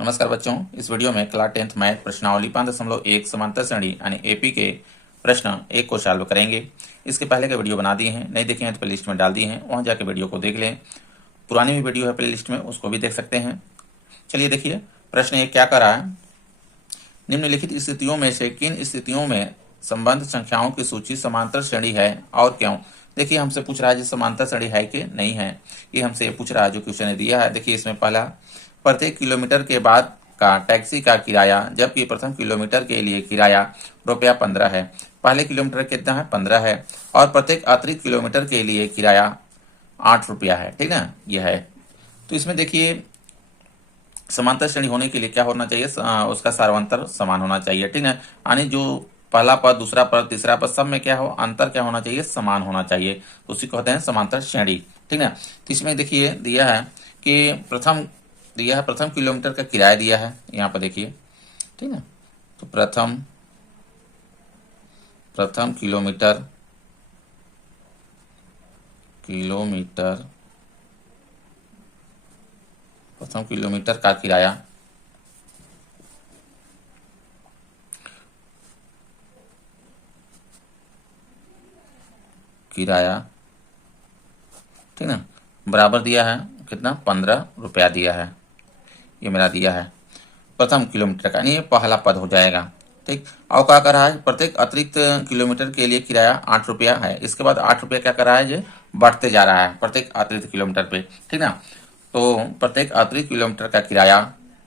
नमस्कार बच्चों, इस वीडियो में क्लास 10th मैथ प्रश्नावली 5.1 समांतर श्रेणी यानी एपी के प्रश्न 1 को सॉल्व करेंगे। इसके पहले के वीडियो बना दिए हैं, नहीं देखे हैं तो प्लेलिस्ट में डाल दिए हैं, वहां जाके वीडियो को देख लें। पुरानी भी वीडियो है प्लेलिस्ट में, उसको भी देख सकते हैं। चलिए देखिए प्रश्न 1 क्या कर रहा है। निम्नलिखित स्थितियों में से किन स्थितियों में संबंध संख्याओं की सूची समांतर श्रेणी है और क्यों। देखिए हमसे पूछ रहा है जी समांतर श्रेणी है कि नहीं है, ये हमसे ये पूछ रहा है जो क्वेश्चन ने दिया है। देखिए इसमें पहला, प्रत्येक किलोमीटर के बाद का टैक्सी का किराया जबकि प्रथम किलोमीटर के लिए किराया ₹15 है। पहले किलोमीटर कितना है? 15 है और प्रत्येक अतिरिक्त किलोमीटर के लिए किराया ₹8 है। ठीक ना, यह है। तो इसमें देखिए समांतर श्रेणी होने के लिए क्या होना चाहिए, उसका सार्वंतर समान होना चाहिए। ठीक है, यानी जो पहला पद, दूसरा पद, तीसरा पद, सब में क्या हो, अंतर क्या होना चाहिए, समान होना चाहिए। तो उसी को कहते हैं समांतर श्रेणी। ठीक है, तो इसमें देखिए दिया है कि प्रथम किलोमीटर का किराया दिया है यहाँ पर देखिए। ठीक है, तो प्रथम किलोमीटर प्रथम किलोमीटर का किराया ठीक ना, बराबर दिया है कितना, ₹15 दिया है। ये मेरा दिया है प्रथम किलोमीटर का, यानी ये पहला पद हो जाएगा। ठीक, और क्या कर रहा है, प्रत्येक अतिरिक्त किलोमीटर के लिए किराया ₹8 है। इसके बाद ₹8 क्या कर रहा है, ये बढ़ते जा रहा है प्रत्येक अतिरिक्त किलोमीटर पे। ठीक ना, तो प्रत्येक अतिरिक्त किलोमीटर का किराया,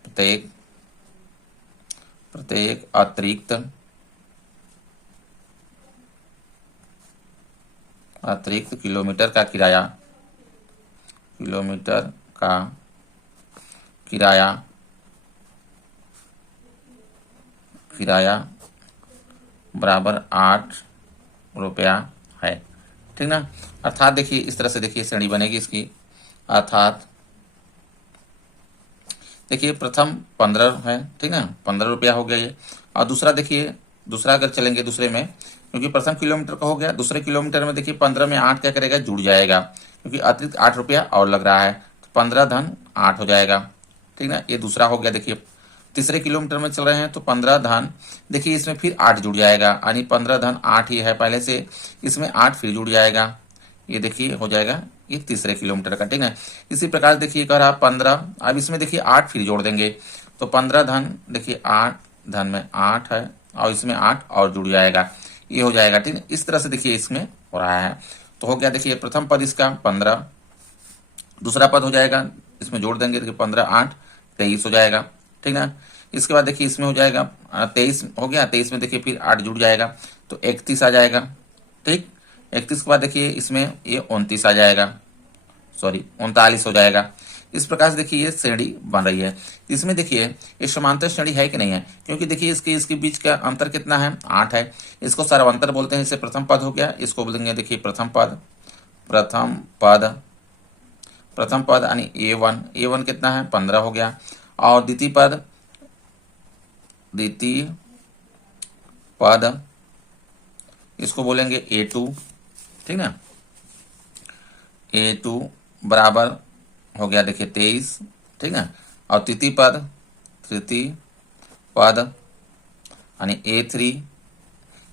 प्रत्येक अतिरिक्त किलोमीटर का किराया बराबर ₹8 है। ठीक ना, अर्थात देखिए इस तरह से देखिए श्रेणी बनेगी इसकी। अर्थात देखिए प्रथम 15 है, ठीक ना, ₹15 हो गया ये। और दूसरा देखिए, दूसरा अगर चलेंगे दूसरे में, क्योंकि प्रथम किलोमीटर का हो गया, दूसरे किलोमीटर में देखिए 15 में 8 क्या करेगा, जुड़ जाएगा, क्योंकि अतिरिक्त ₹8 और लग रहा है, तो 15 धन 8 हो जाएगा। ठीक ना, ये दूसरा हो गया। देखिए तीसरे किलोमीटर में चल रहे हैं तो 15 धन, देखिए इसमें फिर 8 जुड़ जाएगा, यानी 15 धन 8 ही है पहले से, इसमें 8 फिर जुड़ जाएगा, ये देखिए हो जाएगा ये तीसरे किलोमीटर का। ठीक है, इसी प्रकार देखिए कह रहा 15, अब इसमें देखिए 8 फिर जोड़ देंगे, तो 15 धन, देखिए 8 धन में 8 है और इसमें 8 और जुड़ जाएगा, ये हो जाएगा। ठीक है, इस तरह से देखिए इसमें हो रहा है। तो हो गया देखिए प्रथम पद इसका 15, दूसरा पद हो जाएगा, इसमें जोड़ देंगे, देखिए 15 8 23 हो जाएगा। ठीक है, इसके बाद देखिए इसमें हो जाएगा 23 हो गया, 23 में देखिए फिर 8 जुड़ जाएगा, तो 31 आ जाएगा। ठीक, 31 के बाद देखिए इसमें ये 29 आ जाएगा, सॉरी 39 हो जाएगा। इस प्रकार से देखिए ये श्रेणी बन रही है। इसमें देखिए ये समांतर श्रेणी है कि नहीं है, क्योंकि देखिए इसके बीच का अंतर कितना है, 8 है। इसको सार्वंतर बोलते हैं, इसे प्रथम पद हो गया, इसको बोलेंगे देखिए प्रथम पद यानी A1 कितना है, 15 हो गया। और द्वितीय पद इसको बोलेंगे A2। ठीक ना, A2 बराबर हो गया देखिए 23। ठीक है, और तृतीय पद यानी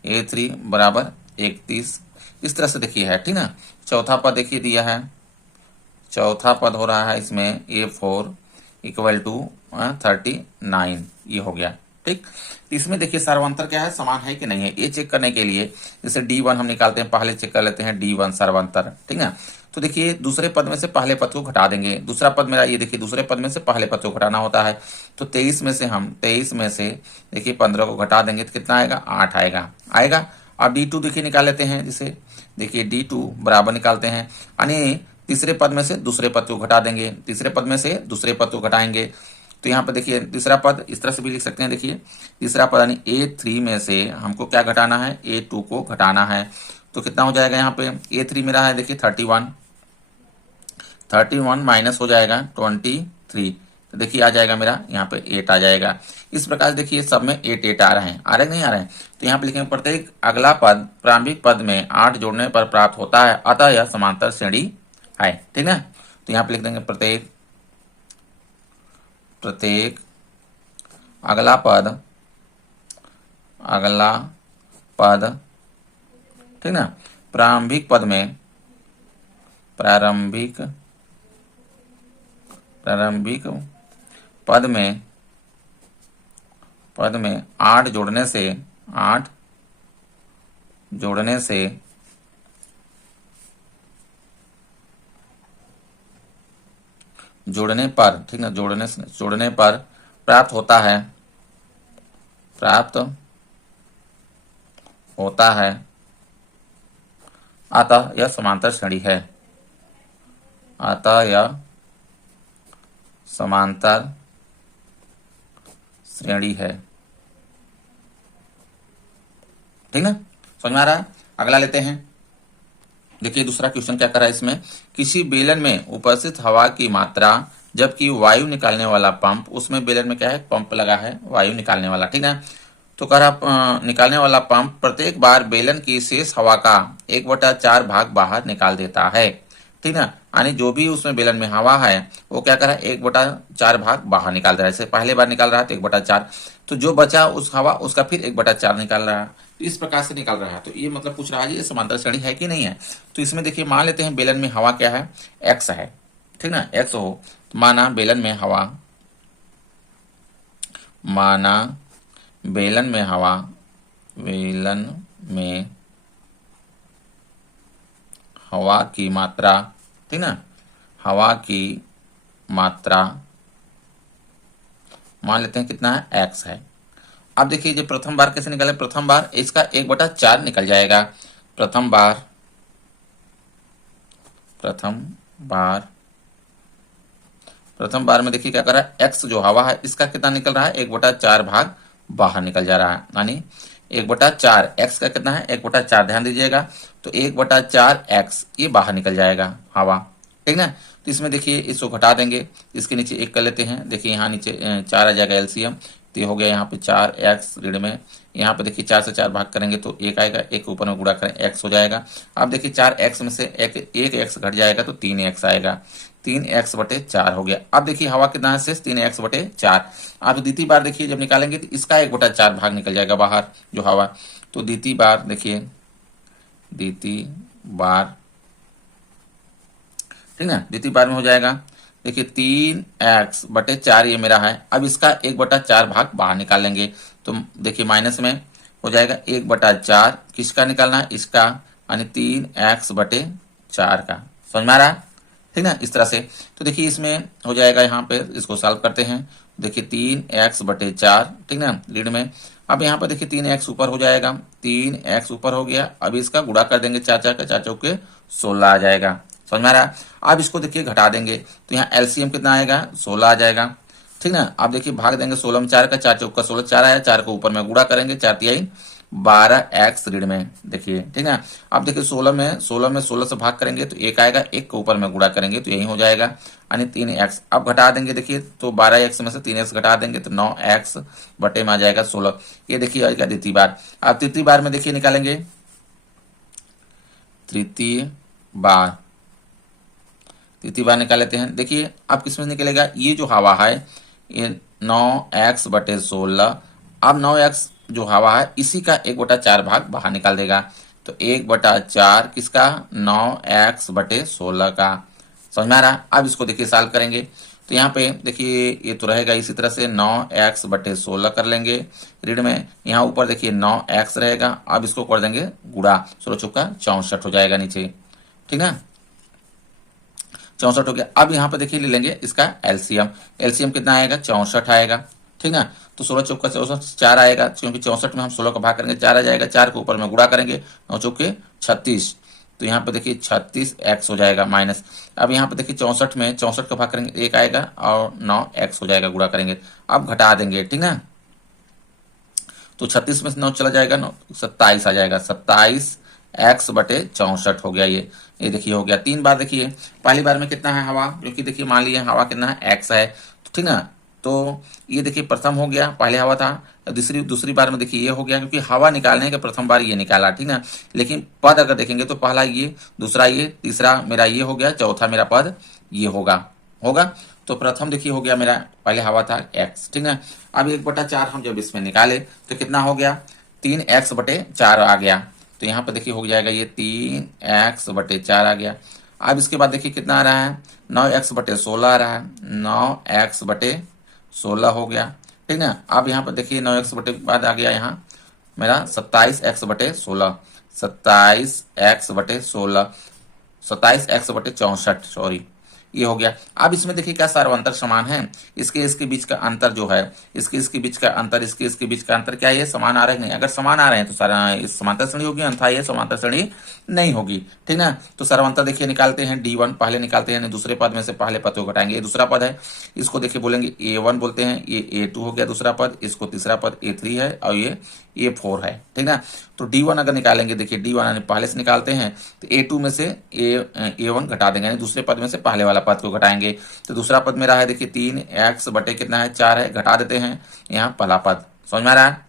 A3 बराबर 31। इस तरह से देखिए है। ठीक ना, चौथा पद देखिए दिया है, चौथा पद हो रहा है इसमें A4 = 39, ये हो गया। ठीक, इसमें देखिए सार्वंतर क्या है, समान है कि नहीं है, ये चेक करने के लिए जैसे D1 हम निकालते हैं, पहले चेक कर लेते हैं D1 सार्वंतर। ठीक है, तो देखिए दूसरे पद में से पहले पद को घटा देंगे। दूसरा पद मेरा ये देखिए, दूसरे पद में से पहले पद को घटाना होता है, तो 23 में से देखिए 15 को घटा देंगे तो कितना आएगा, 8 आएगा। अब D2 देखिए निकाल लेते हैं, जिसे देखिए D2 बराबर निकालते हैं, यानी तीसरे पद में से दूसरे पद को घटा देंगे, तीसरे पद में से दूसरे पद को घटाएंगे, तो यहाँ पर देखिए तीसरा पद इस तरह से भी लिख सकते हैं। देखिए तीसरा पद यानी A3 में से हमको क्या घटाना है, A2 को घटाना है, तो कितना हो जाएगा, यहाँ पे A3 मेरा है देखिए 31 माइनस हो जाएगा 23, तो देखिए आ जाएगा मेरा यहाँ पे 8 आ जाएगा। इस प्रकार देखिए सब में 8 आ रहे हैं, नहीं आ रहे हैं, तो यहाँ पे लिखेंगे प्रत्येक अगला पद प्रारंभिक पद में 8 जोड़ने पर प्राप्त होता है, अतः यह समांतर श्रेणी है। ठीक है, तो यहाँ पे लिख देंगे प्रत्येक अगला पद, अगला पद, ठीक ना। प्रारंभिक पद में, प्रारंभिक पद में 8 जोड़ने से, 8 जोड़ने से जोड़ने पर, ठीक ना, जोड़ने पर प्राप्त होता है, प्राप्त होता है, अतः यह समांतर श्रेणी है, अतः यह समांतर श्रेणी है, ठीक ना। समझ में आ रहा है। अगला लेते हैं। देखिए दूसरा क्वेश्चन क्या कर रहा है इसमें, किसी बेलन में उपस्थित हवा की मात्रा, जबकि वायु निकालने वाला पंप, उसमें बेलन में क्या है, पंप लगा है वायु निकालने वाला, ठीक ना। तो कह रहा निकालने वाला पंप प्रत्येक बार बेलन की शेष हवा का 1/4 भाग बाहर निकाल देता है, ठीक ना। यानी जो भी उसमें बेलन में हवा है वो क्या कर रहा है, 1/4 भाग बाहर निकाल रहा है। जैसे पहले बार निकाल रहा है तो 1/4, तो जो बचा उस हवा उसका फिर 1/4 निकाल रहा है, तो इस प्रकार से निकाल रहा है। तो ये मतलब पूछ रहा है ये समांतर श्रेणी है कि नहीं है। तो इसमें देखिए मान लेते हैं बेलन में हवा क्या है, एक्स है, ठीक ना, एक्स हो, तो माना बेलन में हवा, माना बेलन में हवा, बेलन में हवा की मात्रा, ठीक ना, हवा की मात्रा मान लेते हैं कितना है, एक्स है। अब देखिए जो प्रथम बार कैसे निकाले, प्रथम बार इसका 1/4 निकल जाएगा। प्रथम बार में देखिए क्या कर रहा है, एक्स जो हवा है इसका कितना निकल रहा है, 1/4 भाग बाहर निकल जा रहा है, यानी 1/4 एक्स का कितना है, 1/4, ध्यान दीजिएगा। तो 1/4 एक्स ये बाहर निकल जाएगा हवा, ठीक ना। तो इसमें देखिए इसको घटा देंगे, इसके नीचे 1 कर लेते हैं। देखिए यहाँ नीचे 4 आ जाएगा एलसीएम, तो ये हो गया यहाँ पे 4x ऋण में, यहाँ पे देखिए 4 से 4 भाग करेंगे तो 1 आएगा, 1 ऊपर में गुणा करें x हो जाएगा। अब देखिए 4x में से एक x घट जाएगा तो 3x आएगा, 3x/4 हो गया। अब देखिए हवा कितना है शेष, 3x/4। अब द्वितीय बार देखिए जब निकालेंगे तो इसका 1/4 भाग निकल जाएगा बाहर जो हवा। तो द्वितीय बार देखिए, द्वितीय बार, ठीक ना, द्वितीय बार में हो जाएगा देखिए 3x/4 ये मेरा है। अब इसका 1/4 भाग बाहर निकालेंगे तो देखिए माइनस में हो जाएगा 1/4, किसका निकालना है, इसका, यानी 3x/4 का। समझ में आ रहा है, ठीक ना, इस तरह से। तो देखिए इसमें हो जाएगा, यहाँ पे इसको सॉल्व करते हैं। देखिए 3x/4, ठीक ना, ऋण में। अब यहाँ पर देखिए 3x ऊपर हो जाएगा, 3x ऊपर हो गया। अब इसका गुणा कर देंगे 4 का, 4 चौके 16 आ जाएगा। समझ में आ रहा है। अब इसको देखिए घटा देंगे तो यहाँ एलसीएम कितना आएगा, 16 आ जाएगा, ठीक ना। अब देखिए भाग देंगे 16 में 4 का, 4 चौका 16, 4 आया, 4 को ऊपर में गुणा करेंगे, 4×3 12x ऋण में, देखिए, ठीक ना। अब देखिए 16 में 16 से भाग करेंगे तो 1 आएगा, 1 को ऊपर में गुणा करेंगे तो यही हो जाएगा, यानी 3x। अब घटा देंगे देखिए तो 12x में से 3x घटा देंगे तो 9x बटे में आ जाएगा 16। ये देखिए आएगा द्वितीय बार। अब तृतीय बार में देखिए निकालेंगे, तृतीय बार निकाल लेते हैं। देखिए अब किसमें निकलेगा, ये जो हवा है ये 9x/16। अब 9x जो हवा है इसी का 1/4 भाग बाहर निकाल देगा, तो 1/4 किसका, 9x/16 का। समझ में आ रहा। अब इसको देखिए सॉल्व करेंगे तो यहाँ पे देखिए ये तो रहेगा इसी तरह से, 9x/16 कर लेंगे ऋण में, यहाँ ऊपर देखिए 9x रहेगा। अब इसको कर देंगे गुणा, 16 चौका 64 हो जाएगा नीचे, ठीक है, 64 हो गया। अब यहाँ पे देखिए ले लेंगे इसका एलसीएम, एलसीएम कितना आएगा, 64 आएगा, ठीक ना। तो 16 चौका 64, 4 आएगा, क्योंकि 64 में हम 16 का भाग करेंगे 4 आ जाएगा, 4 को ऊपर में गुणा करेंगे, 9 चौके 36, तो यहाँ पे देखिए 36x हो जाएगा माइनस। अब यहाँ पे देखिए 64 में 64 का भाग करेंगे 1 आएगा और 9x हो जाएगा, गुणा करेंगे। अब घटा देंगे, ठीक ना, तो 36 में से 9 चला जाएगा, 27 आ जाएगा, 27x/64 हो गया। ये देखिए हो गया। 3 बार देखिए, पहली बार में कितना है हवा, क्योंकि देखिए मान लिया हवा कितना है, x है, ठीक ना। तो ये देखिए प्रथम हो गया, पहले हवा था। दूसरी बार में देखिए ये हो गया, क्योंकि हवा निकालने के प्रथम बार ये निकाला, ठीक ना। लेकिन पद अगर देखेंगे तो पहला ये, दूसरा ये, तीसरा मेरा ये हो गया, चौथा मेरा पद ये होगा। तो प्रथम देखिए हो गया मेरा, पहले हवा था x, ठीक है। अब 1/4 हम जब इसमें निकाले तो कितना हो गया, 3x/4 आ गया। तो यहाँ पर देखिए हो जाएगा ये 3x/4 आ गया। अब इसके बाद देखिए कितना आ रहा है, 9x/16 आ रहा है, 9x/16 हो गया, ठीक ना। अब यहाँ पर देखिए 9x बटे बाद आ गया यहाँ मेरा 27x/16, 27x/16, 27x/64, सॉरी, ये हो गया। अब इसमें देखिए क्या सार्वंतर समान है, इसके बीच का अंतर जो है, इसके बीच का अंतर, इसके बीच का अंतर क्या है, ये समान आ रहे हैं नहीं। अगर समान आ रहे हैं तो सारा इस समांतर श्रेणी होगी, अन्यथा ये समांतर श्रेणी नहीं होगी, ठीक ना। तो सार्वंतर देखिए निकालते हैं, D1 पहले निकालते हैं, दूसरे पद में से पहले पद को घटाएंगे। ये दूसरा पद है, इसको देखिए बोलेंगे A1 बोलते हैं, ये A2 हो गया दूसरा पद, इसको तीसरा पद A3 है और ये A4 है, ठीक ना। तो D1 अगर निकालेंगे, देखिए D1 पहले से निकालते हैं तो A2 में से A1 घटा देंगे, यानी दूसरे पद में से पहले वाला पद को घटाएंगे। तो दूसरा पद मेरा है देखिए 3x बटे कितना है, 4 है, घटा देते हैं यहाँ पहला पद। समझ में आ रहा है?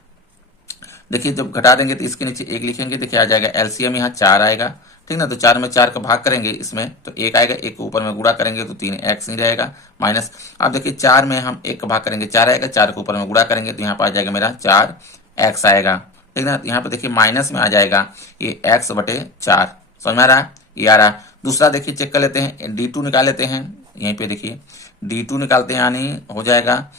देखिए जब घटा देंगे तो इसके नीचे 1 लिखेंगे, देखिए आ जाएगा एलसीएम यहाँ 4 आएगा, ठीक ना। तो 4 में 4 का भाग करेंगे इसमें तो 1 आएगा, 1 को ऊपर में गुणा करेंगे तो 3x नहीं रहेगा माइनस। अब देखिए 4 में हम 1 का भाग करेंगे 4 आएगा, 4 को ऊपर में गुणा करेंगे तो यहाँ पर आ जाएगा मेरा 4x आएगा, ठीक ना। यहाँ पे देखिए माइनस में आ जाएगा ये x/4। समझ में आ रहा है? ये आ रहा। दूसरा देखिए चेक कर लेते हैं, D2 निकाल लेते हैं, यहीं पे देखिए D2 निकालते हैं, यानी हो जाएगा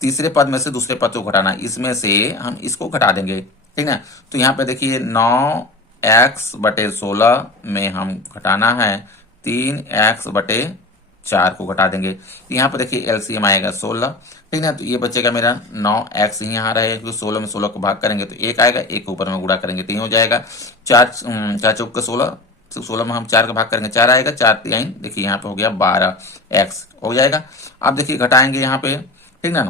तीसरे पद में से दूसरे पद को घटाना, इसमें से हम इसको घटा देंगे, ठीक ना। तो यहाँ पे देखिए 9x/16 में हम घटाना है 3x/4 को घटा देंगे। तो यहाँ पे देखिए एलसीएम आएगा 16, ठीक ना। तो ये बचेगा मेरा 9x ही यहाँ रहेगा, क्योंकि 16 में 16 को भाग करेंगे तो 1 आएगा, 1 के ऊपर में गुणा करेंगे तो ये हो जाएगा 4 चौक का 16, 16 में हम 4 का भाग करेंगे 4 आएगा, 4 3 देखिए यहाँ पे हो गया 12x हो जाएगा। अब देखिए घटाएंगे यहाँ पे, ठीक ना,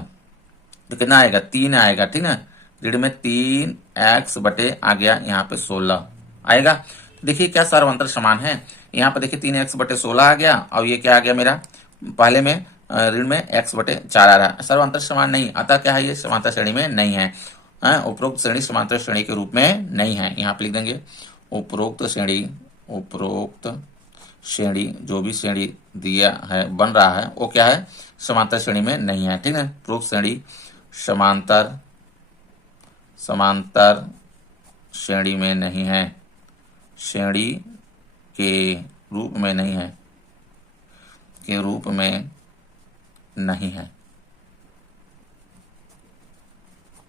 तो कितना आएगा, 3 आएगा, ठीक ना। ऋण में 3x बटे आ गया यहाँ पे 16 आएगा। देखिए क्या सार्वंतर समान है, यहाँ पे देखिए 3x/16 आ गया और ये क्या आ गया मेरा, पहले में ऋण में x/4 आ रहा है। सार्वंतर समान नहीं, अतः क्या है, ये समांतर श्रेणी में नहीं है। उपरोक्त श्रेणी समांतर श्रेणी के रूप में नहीं है। यहाँ पे लिख देंगे उपरोक्त श्रेणी जो भी श्रेणी दिया है बन रहा है वो क्या है, समांतर श्रेणी में नहीं है, ठीक है। उपरोक्त श्रेणी समांतर श्रेणी में नहीं है, श्रेणी के रूप में नहीं है, के रूप में नहीं है,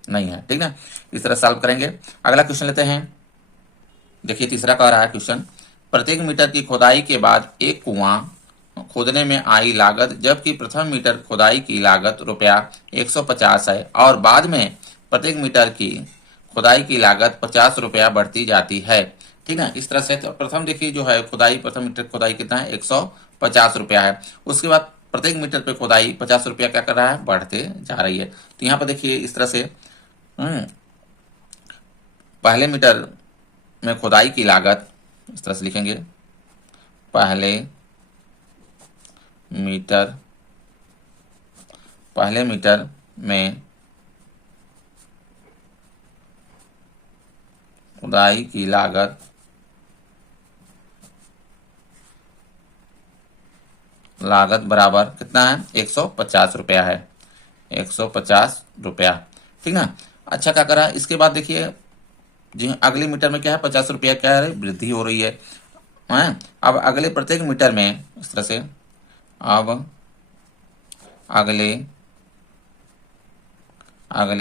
नहीं है, ठीक ना। इस तरह सॉल्व करेंगे। अगला क्वेश्चन लेते हैं। देखिए तीसरा कह रहा है क्वेश्चन, प्रत्येक मीटर की खुदाई के बाद एक कुआं खोदने में आई लागत, जबकि प्रथम मीटर खुदाई की लागत रुपया 150 है और बाद में प्रत्येक मीटर की खुदाई की लागत 50 रुपया बढ़ती जाती है, ठीक ना। इस तरह से तो प्रथम देखिए जो है खुदाई, प्रथम मीटर खुदाई कितना है, 150 रुपया है। उसके बाद प्रत्येक मीटर पे खुदाई 50 रुपया क्या कर रहा है, बढ़ते जा रही है। तो यहाँ पर देखिए इस तरह से पहले मीटर में खुदाई की लागत इस तरह से लिखेंगे, पहले मीटर में खुदाई की लागत बराबर कितना है, 150 रुपया है, 150 रुपया, ठीक ना। अच्छा क्या करा, इसके बाद देखिए जी अगले मीटर में क्या है, 50 रुपया क्या है, वृद्धि हो रही है। अब अगले प्रत्येक मीटर में इस तरह से, अब अगले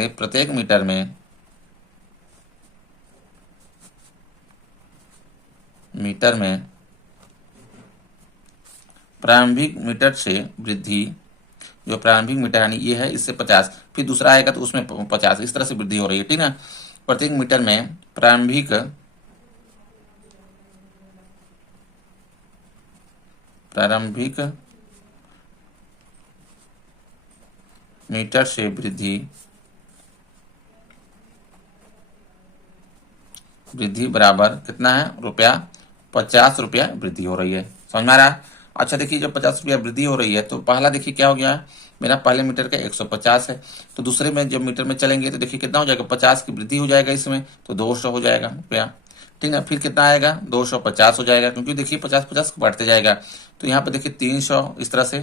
प्रत्येक मीटर में प्रारंभिक मीटर से वृद्धि, जो प्रारंभिक मीटर यानी ये है इससे 50, फिर दूसरा आएगा तो उसमें 50, इस तरह से वृद्धि हो रही है, ठीक ना। प्रत्येक मीटर में प्रारंभिक मीटर से वृद्धि बराबर कितना है, रुपया 50 रुपया वृद्धि हो रही है। समझ में आ रहा है? अच्छा देखिए जब 50 रुपया वृद्धि हो रही है तो पहला देखिए क्या हो गया, मेरा पहले मीटर का 150 है, तो दूसरे में जब मीटर में चलेंगे तो देखिए कितना हो जाएगा, 50 की वृद्धि हो जाएगा, इसमें तो 200 हो जाएगा रुपया, ठीक है। फिर कितना आएगा, 250 हो जाएगा, क्योंकि देखिए 50 बढ़ते जाएगा। तो यहाँ पे देखिए 300 इस तरह से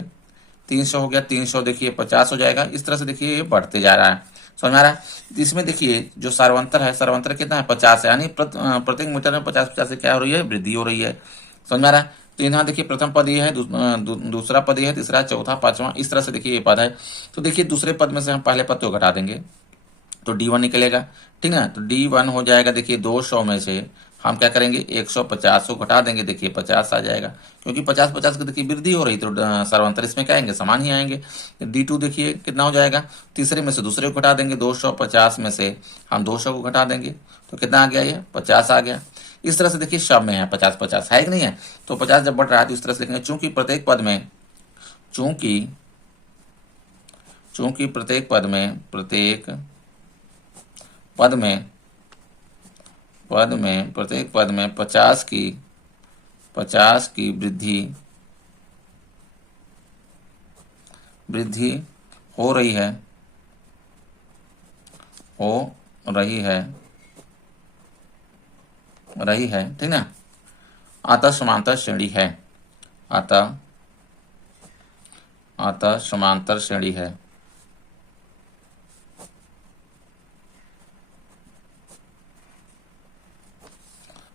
300 हो गया, 300 देखिए 50 हो जाएगा। इस तरह से देखिए ये बढ़ते जा रहा है। समझ में आ रहा है? तो इसमें देखिए जो सार्वंतर है, सार्वंतर कितना है 50 है, यानी प्रत्येक मीटर में 50-50 से क्या हो रही है, वृद्धि हो रही है। समझ में आ रहा है? तो यहाँ देखिए प्रथम पद ये है, दूसरा पद ये है, तीसरा, चौथा, पांचवा, इस तरह से देखिए ये पद है। तो देखिए दूसरे पद में से हम पहले पद को घटा देंगे तो D1 निकलेगा। ठीक है, तो D1 हो जाएगा देखिए 200 में से हम क्या करेंगे 150 को घटा देंगे, देखिए 50 आ जाएगा, क्योंकि 50-50 की देखिए वृद्धि हो रही, तो सर्वांतर इसमें क्या आएंगे, समान ही आएंगे। D2 देखिए कितना हो जाएगा, तीसरे में से दूसरे को घटा देंगे, 250 में से हम 200 को घटा देंगे, तो कितना आ गया, ये 50 आ गया। इस तरह से देखिए सब में है 50-50, है कि नहीं है? तो 50 जब बढ़ रहा है तो इस तरह से लिखेंगे, चूंकि प्रत्येक पद में, चूंकि चूंकि प्रत्येक पद में, प्रत्येक पद में प्रत्येक पद में 50 की वृद्धि हो रही है, ठीक ना, अतः समांतर श्रेणी है, अतः समांतर श्रेणी है।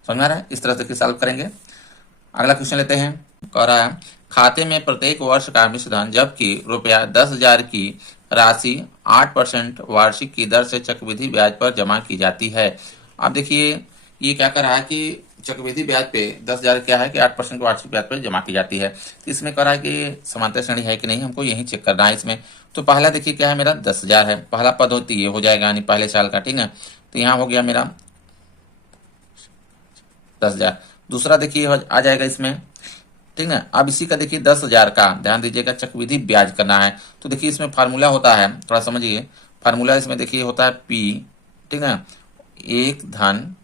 समझ में आ रहा है? इस तरह से सॉल्व करेंगे। अगला क्वेश्चन लेते हैं। कह रहा है खाते में प्रत्येक वर्ष का मिश्र धन जबकि रुपया 10,000 की राशि 8% वार्षिक की दर से चक्रवृद्धि ब्याज पर जमा की जाती है। अब देखिए ये क्या कर रहा है कि चक्रवृद्धि ब्याज पे 10,000 क्या है कि 8% वार्षिक ब्याज पर जमा की जाती है। तो इसमें कह रहा है कि समांतर श्रेणी है कि नहीं, हमको यही चेक करना है इसमें। तो पहला देखिए क्या है, मेरा 10,000 है, पहला पद होती ये हो जाएगा, यानी पहले साल का। ठीक है, तो यहाँ हो गया मेरा 10,000। दूसरा देखिए आ जाएगा इसमें, ठीक ना। अब इसी का देखिए 10,000 का ध्यान दीजिएगा चक्रवृद्धि ब्याज करना है। तो देखिए इसमें फार्मूला होता है, थोड़ा समझिए। फार्मूला इसमें देखिए होता है P, ठीक ना, 1 धन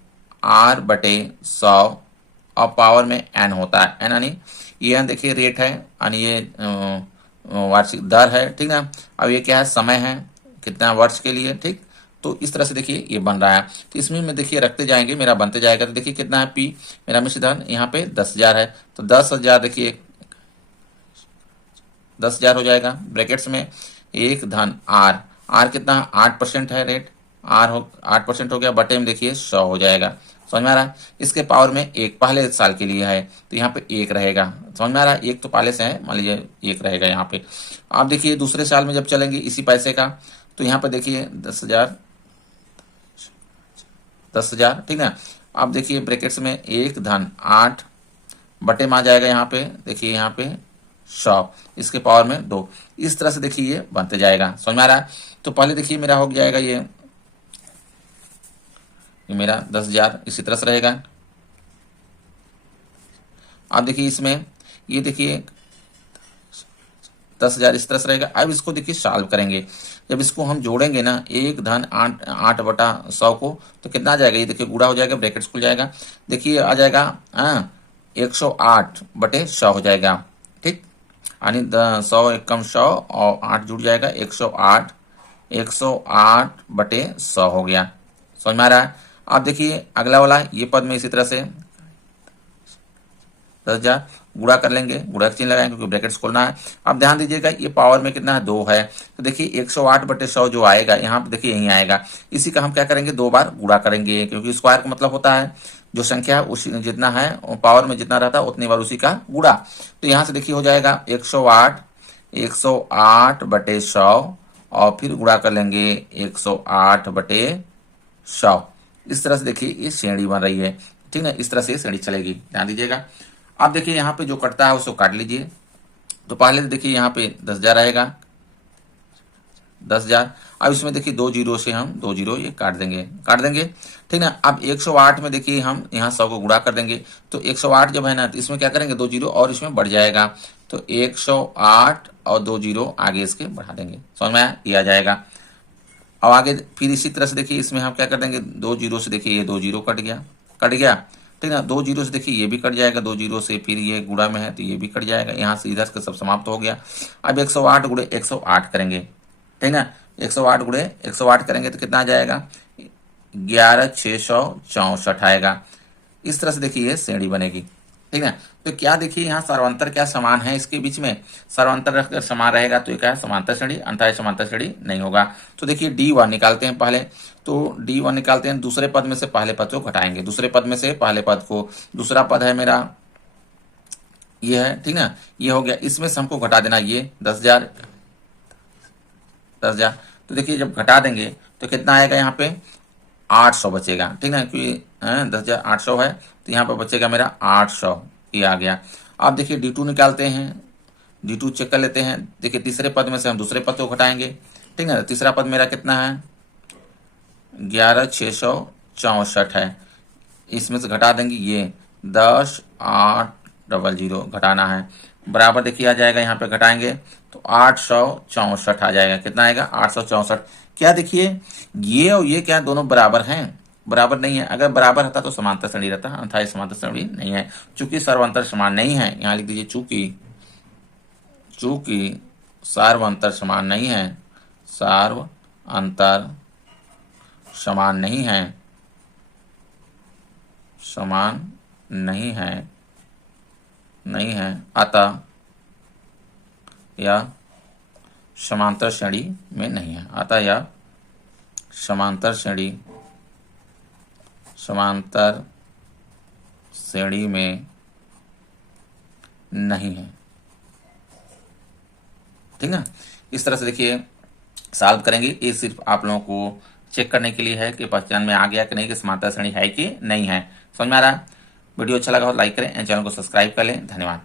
R बटे 100 और पावर में N होता है, N यानी ये देखिए रेट है, यानी ये वार्षिक दर है, ठीक ना। अब ये क्या है, समय है, कितना वर्ष के लिए, ठीक। तो इस तरह से देखिए ये बन रहा है। तो इसमें मैं देखिए रखते जाएंगे, मेरा बनते जाएगा। तो देखिए कितना है P, मेरा मिश्र धन यहाँ पे 10,000 है, तो 10,000 देखिए 10,000 हो जाएगा, ब्रैकेट्स में 1 धन R कितना 8% है रेट, 8% हो गया, बटे में देखिए 100 हो जाएगा। समझ में आ रहा है? इसके पावर में 1 पहले साल के लिए है, तो यहाँ पे 1 रहेगा। समझ में आ रहा है? 1 तो पहले से है, मान लीजिए 1 रहेगा यहाँ पे। आप देखिए दूसरे साल में जब चलेंगे इसी पैसे का, तो यहाँ पे देखिए 10,000, ठीक है। आप देखिए ब्रैकेट्स में 1 धन 8 बटे में आ जाएगा, यहाँ पे देखिए यहाँ पे 100, इसके पावर में 2। इस तरह से देखिए ये बनते जाएगा। समझ में आ रहा है? तो पहले देखिए मेरा हो जाएगा ये मेरा 10,000 इसी तरह से रहेगा। आप देखिए इसमें ये देखिए 10,000 इस तरह से रहेगा। अब इसको देखिए सॉल्व करेंगे, जब इसको हम जोड़ेंगे ना 1 धन 8 बटा 100 को, तो कितना आ जाएगा, ये देखिए गुणा हो जाएगा, ब्रैकेट्स खुल जाएगा, देखिए आ जाएगा 108 बटे 100 हो जाएगा, ठीक। यानी 100 एकम 100 और 8 जुड़ जाएगा, 108 बटे 100 हो गया। समझ में आ रहा है? आप देखिए अगला वाला ये पद में इसी तरह से 10,000 गुणा कर लेंगे, गुणा का चिन्ह लगाएंगे क्योंकि ब्रैकेट्स खोलना है। अब ध्यान दीजिएगा ये पावर में कितना है, 2 है, तो देखिए 108 बटे 100 जो आएगा यहाँ पे देखिए यहीं आएगा। इसी का हम क्या करेंगे, 2 बार गुणा करेंगे, क्योंकि स्क्वायर का मतलब होता है जो संख्या उसी जितना है पावर में जितना रहता है उतनी बार उसी का गुणा। तो यहाँ से देखिए हो जाएगा 108 बटे 100 और फिर गुणा कर लेंगे 108 बटे 100। इस तरह से देखिए ये श्रेणी बन रही है, ठीक है। इस तरह से श्रेणी चलेगी, ध्यान दीजिएगा। अब देखिए यहाँ पे जो कटता है उसको काट लीजिए। तो पहले देखिए यहाँ पे 10,000 आएगा, 10,000। अब इसमें देखिए 2 जीरो से हम 2 जीरो ये काट देंगे, ठीक ना। अब 108 में देखिए हम यहाँ 100 को गुणा कर देंगे, तो 108 जब है ना तो इसमें क्या करेंगे 2 जीरो और इसमें बढ़ जाएगा, तो 108 और 2 जीरो आगे इसके बढ़ा देंगे। समझ में आया? ये आ जाएगा। अब आगे फिर इसी तरह से देखिए इसमें हम क्या कर देंगे, 2 जीरो से देखिए ये 2 जीरो कट गया, ठीक ना। 2 जीरो से देखिए ये भी कट जाएगा, 2 जीरो से फिर ये गुणा में है तो ये भी कट जाएगा, यहाँ से इधर से सब समाप्त हो गया। अब 108 गुणे 108 करेंगे, ठीक ना। 108 गुणे 108 करेंगे तो कितना आ जाएगा, 11,664 आएगा। इस तरह से देखिए ये श्रेणी बनेगी, ठीक है। तो क्या देखिए यहाँ सर्वांतर क्या समान है इसके बीच में, सर्वांतर अगर समान रहेगा तो ये क्या है समांतर श्रेणी, अन्यथा समांतर श्रेणी नहीं होगा। तो देखिए D1 निकालते हैं पहले, तो D1 निकालते हैं, दूसरे पद में से पहले पद को घटाएंगे, दूसरे पद में से पहले पद को, दूसरा पद है मेरा ये है, ठीक ना, ये हो गया, इसमें से हमको घटा देना ये 10,000, तो देखिए जब घटा देंगे तो कितना आएगा यहाँ पे 800 बचेगा, ठीक ना, क्योंकि 10,800 है तो यहाँ पे बचेगा मेरा 800, ये आ गया। अब देखिए D2 निकालते हैं, D2 चेक कर लेते हैं, देखिए तीसरे पद में से हम दूसरे पद को घटाएंगे, ठीक है। तीसरा पद मेरा कितना है 11,664 है, इसमें से घटा देंगे ये 10,800 घटाना है, बराबर देखिए आ जाएगा, यहाँ पे घटाएंगे तो 864 आ जाएगा, कितना आएगा 864। क्या देखिए ये और ये क्या दोनों बराबर हैं, बराबर नहीं है, अगर बराबर रहता तो समांतर श्रेणी रहता, अन्यथा समांतर श्रेणी नहीं है। चूंकि सर्वांतर समान नहीं है, यहाँ लिख दीजिए चूंकि सर्वांतर समान नहीं है, सर्वांतर समान नहीं है, समान नहीं है अतः यह समांतर श्रेणी में नहीं है, अतः यह समांतर श्रेणी में नहीं है, ठीक ना। इस तरह से देखिए सॉल्व करेंगे, ये सिर्फ आप लोगों को चेक करने के लिए है कि पहचान में आ गया कि नहीं कि समांतर श्रेणी है कि नहीं है। समझ में आ रहा है? वीडियो अच्छा लगा हो लाइक करें, चैनल को सब्सक्राइब कर लें। धन्यवाद।